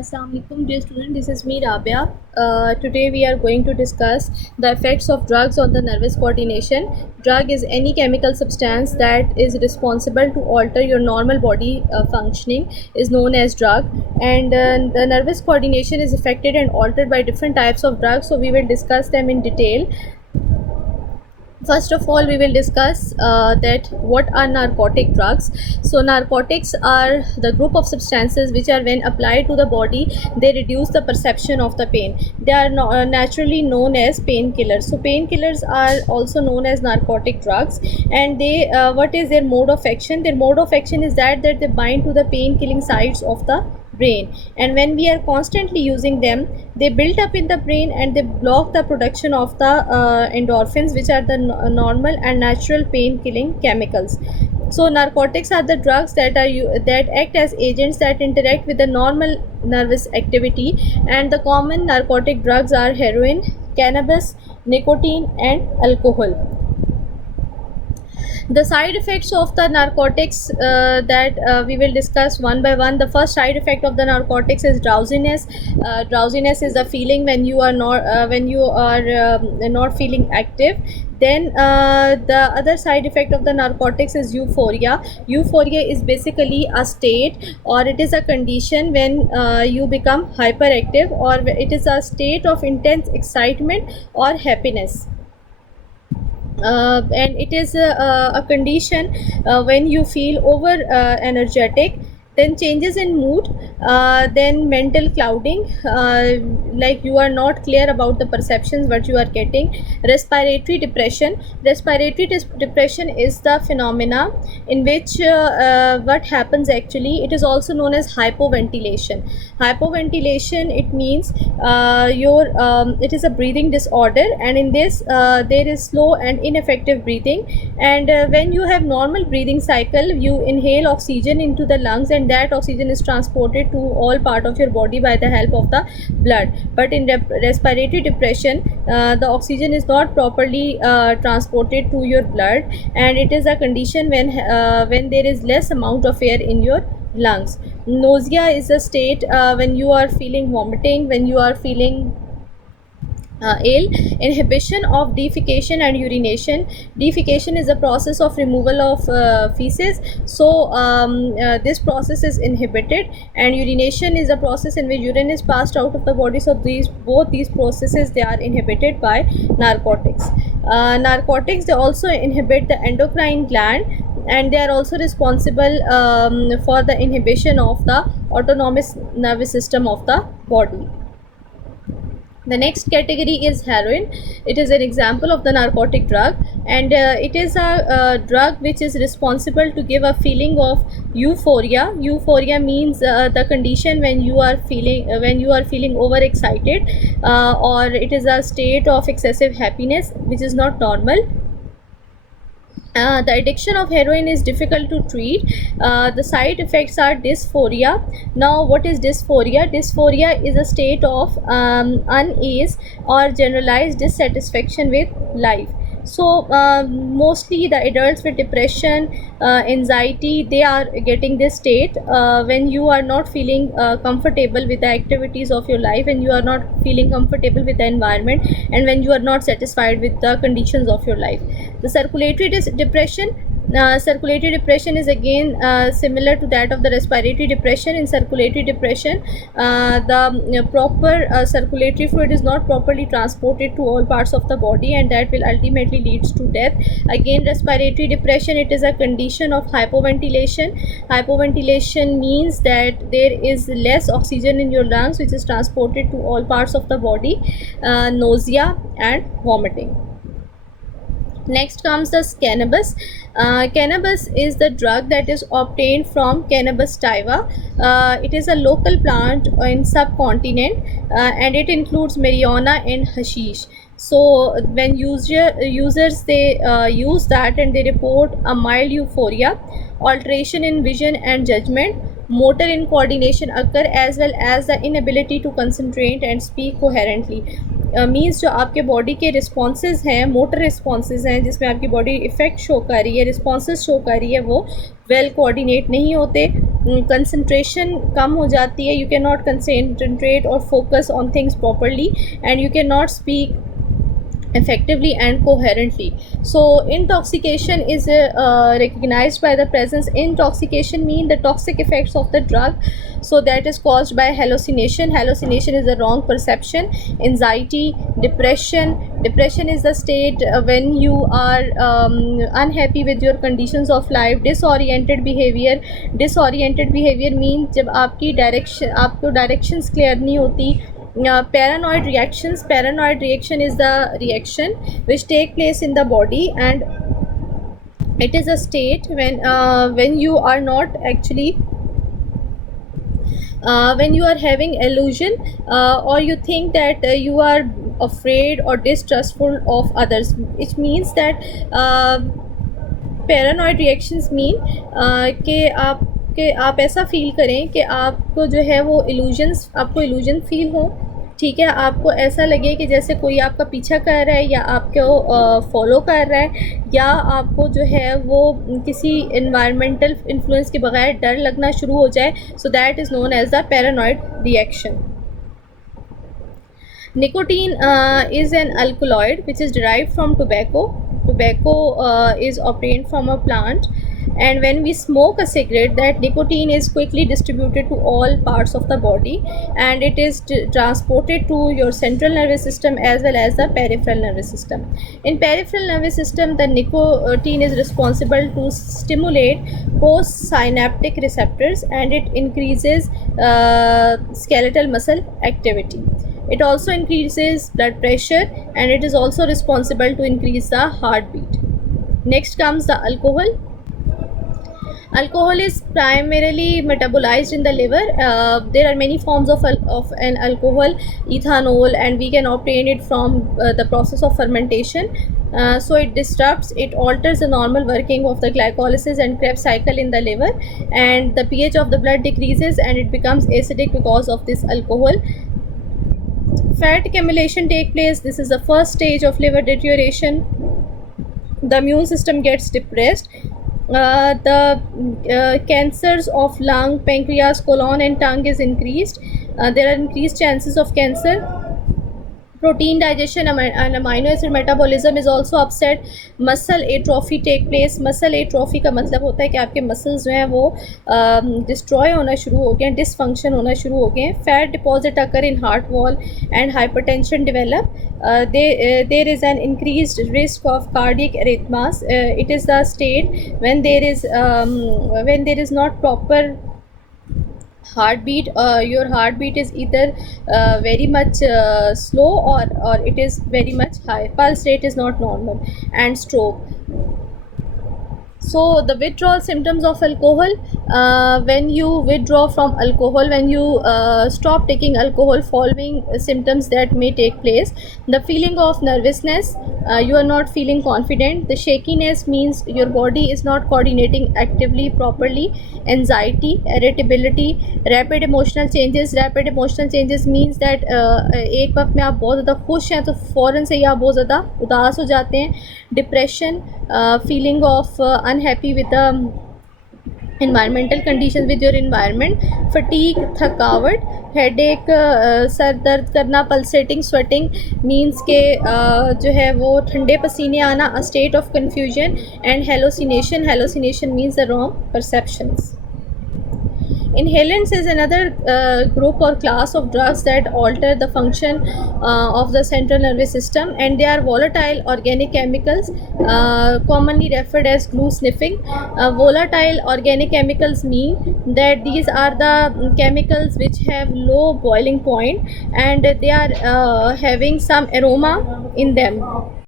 Assalamualaikum dear student, this is me Rabia. Today we are going to discuss the effects of drugs on the nervous coordination. Drug is any chemical substance that is responsible to alter your normal body functioning is known as drug, and the nervous coordination is affected and altered by different types of drugs. So we will discuss them in detail. First of all, we will discuss that what are narcotic drugs. So narcotics are the group of substances which are, when applied to the body, they reduce the perception of the pain. They are naturally known as painkillers. So painkillers are also known as narcotic drugs, and they what is their mode of action? Their mode of action is that they bind to the pain killing sites of the brain, and when we are constantly using them, they build up in the brain and they block the production of the endorphins, which are the normal and natural pain killing chemicals. So narcotics are the drugs that act as agents that interact with the normal nervous activity, and the common narcotic drugs are heroin, cannabis, nicotine, and alcohol. The side effects of the narcotics that we will discuss one by one. The first side effect of the narcotics is drowsiness. Drowsiness is the feeling when you are not feeling active. Then the other side effect of the narcotics is euphoria. Euphoria is basically a state, or it is a condition when you become hyperactive, or it is a state of intense excitement or happiness. And it is a condition when you feel over energetic. Then changes in mood, then mental clouding, like you are not clear about the perceptions what you are getting. Respiratory depression. Depression is the phenomena in which what happens actually, it is also known as hypoventilation. Hypoventilation, it means it is a breathing disorder, and in this there is slow and ineffective breathing. And when you have normal breathing cycle, you inhale oxygen into the lungs, and that oxygen is transported to all part of your body by the help of the blood. But in respiratory depression, the oxygen is not properly transported to your blood, and it is a condition when there is less amount of air in your lungs. Nausea is a state when you are feeling vomiting, when you are feeling ill. Inhibition of defecation and urination. Defecation is a process of removal of feces. So this process is inhibited, and urination is a process in which urine is passed out of the body. So both these processes, they are inhibited by narcotics. Narcotics, they also inhibit the endocrine gland, and they are also responsible for the inhibition of the autonomic nervous system of the body. The next category is heroin. It is an example of the narcotic drug, and it is a drug which is responsible to give a feeling of euphoria. Euphoria means the condition when you are feeling overexcited, or it is a state of excessive happiness which is not normal. The addiction of heroin is difficult to treat. The side effects are dysphoria. Now, what is dysphoria? Dysphoria is a state of unease or generalized dissatisfaction with life. So mostly the adults with depression, anxiety, they are getting this state when you are not feeling comfortable with the activities of your life, and you are not feeling comfortable with the environment, and when you are not satisfied with the conditions of your life. The depression. Circulatory depression is again similar to that of the respiratory depression. In circulatory depression, the proper circulatory fluid is not properly transported to all parts of the body, and that will ultimately leads to death. Again, respiratory depression, it is a condition of hypoventilation. Hypoventilation means that there is less oxygen in your lungs, which is transported to all parts of the body. Nausea and vomiting. Next comes the cannabis. Cannabis is the drug that is obtained from Cannabis sativa. It is a local plant in subcontinent, and it includes marijuana and hashish. So when users they use that, and they report a mild euphoria, alteration in vision and judgment, motor incoordination occur, as well as the inability to concentrate and speak coherently. Means जो आपके body के responses हैं, motor responses हैं, जिसमें आपकी body effect show कर रही है, रिस्पॉन्सेज शो कर रही है, वो वेल कोऑर्डिनेट नहीं होते, कंसंट्रेशन कम हो जाती है, यू कैन नॉट कंसंट्रेट और focus on things properly, and you can not speak effectively and coherently. So intoxication is recognized by the presence. Intoxication mean the toxic effects of the drug, so that is caused by hallucination. Hallucination is a wrong perception. Anxiety, depression is the state when you are unhappy with your conditions of life. Disoriented behavior means जब आपकी आपको directions clear नहीं होती. Paranoid reaction is the reaction which take place in the body, and it is a state when you are not actually when you are having illusion, or you think that you are afraid or distrustful of others. It means that paranoid reactions mean कि आप ऐसा feel करें कि आपको जो है वो आपको इल्यूजन फील हो, ठीक है, आपको ऐसा लगे कि जैसे कोई आपका पीछा कर रहा है या आपको फॉलो कर रहा है, या आपको जो है वो किसी इन्वायरमेंटल इन्फ्लुएंस के बगैर डर लगना शुरू हो जाए. So that is known as the paranoid reaction. Nicotine is an alkaloid which is derived from tobacco. Tobacco is obtained from a plant, and when we smoke a cigarette, that nicotine is quickly distributed to all parts of the body, and it is transported to your central nervous system as well as the peripheral nervous system. In peripheral nervous system, the nicotine is responsible to stimulate postsynaptic receptors, and it increases skeletal muscle activity. It also increases blood pressure, and it is also responsible to increase the heartbeat. Next comes the alcohol. Alcohol is primarily metabolized in the liver. There are many forms of an alcohol, ethanol, and we can obtain it from the process of fermentation. So it disrupts, it alters the normal working of the glycolysis and Krebs cycle in the liver, and the pH of the blood decreases, and it becomes acidic because of this alcohol. Fat accumulation take place. This is the first stage of liver deterioration. The immune system gets depressed. The cancers of lung, pancreas, colon and tongue is increased. There are increased chances of cancer. Protein digestion and amino acid metabolism is also upset. Muscle atrophy take place. Muscle atrophy का मतलब होता है कि आपके muscles जो हैं वो destroy होना शुरू हो गए हैं, डिसफंक्शन होना शुरू हो गए हैं. Fat deposit occur in heart wall and hypertension develop. There is an increased risk of cardiac arrhythmias. It is the state when there is not proper heartbeat. Your heartbeat is either very much slow, or it is very much high. Pulse rate is not normal, and stroke. So the withdrawal symptoms of alcohol, when you withdraw from alcohol, when you stop taking alcohol, following symptoms that may take place: the feeling of nervousness, you are not feeling confident. The shakiness means your body is not coordinating actively properly. Anxiety, irritability, rapid emotional changes. Rapid emotional changes means that एक वक्त में आप बहुत ज़्यादा खुश हैं तो फ़ौरन से ही आप बहुत ज़्यादा उदास हो जाते हैं. Depression, feeling of unhappy with the environmental conditions, with your environment. Fatigue, थकावट. हेडेक, सर दर्द करना. पल्सेटिंग, स्वेटिंग मीन्स के जो है वो ठंडे पसीने आना. A state of confusion. And hallucination means the wrong perceptions. Inhalants is another group or class of drugs that alter the function of the central nervous system, and they are volatile organic chemicals, commonly referred as glue sniffing. Volatile organic chemicals mean that these are the chemicals which have low boiling point, and they are having some aroma in them.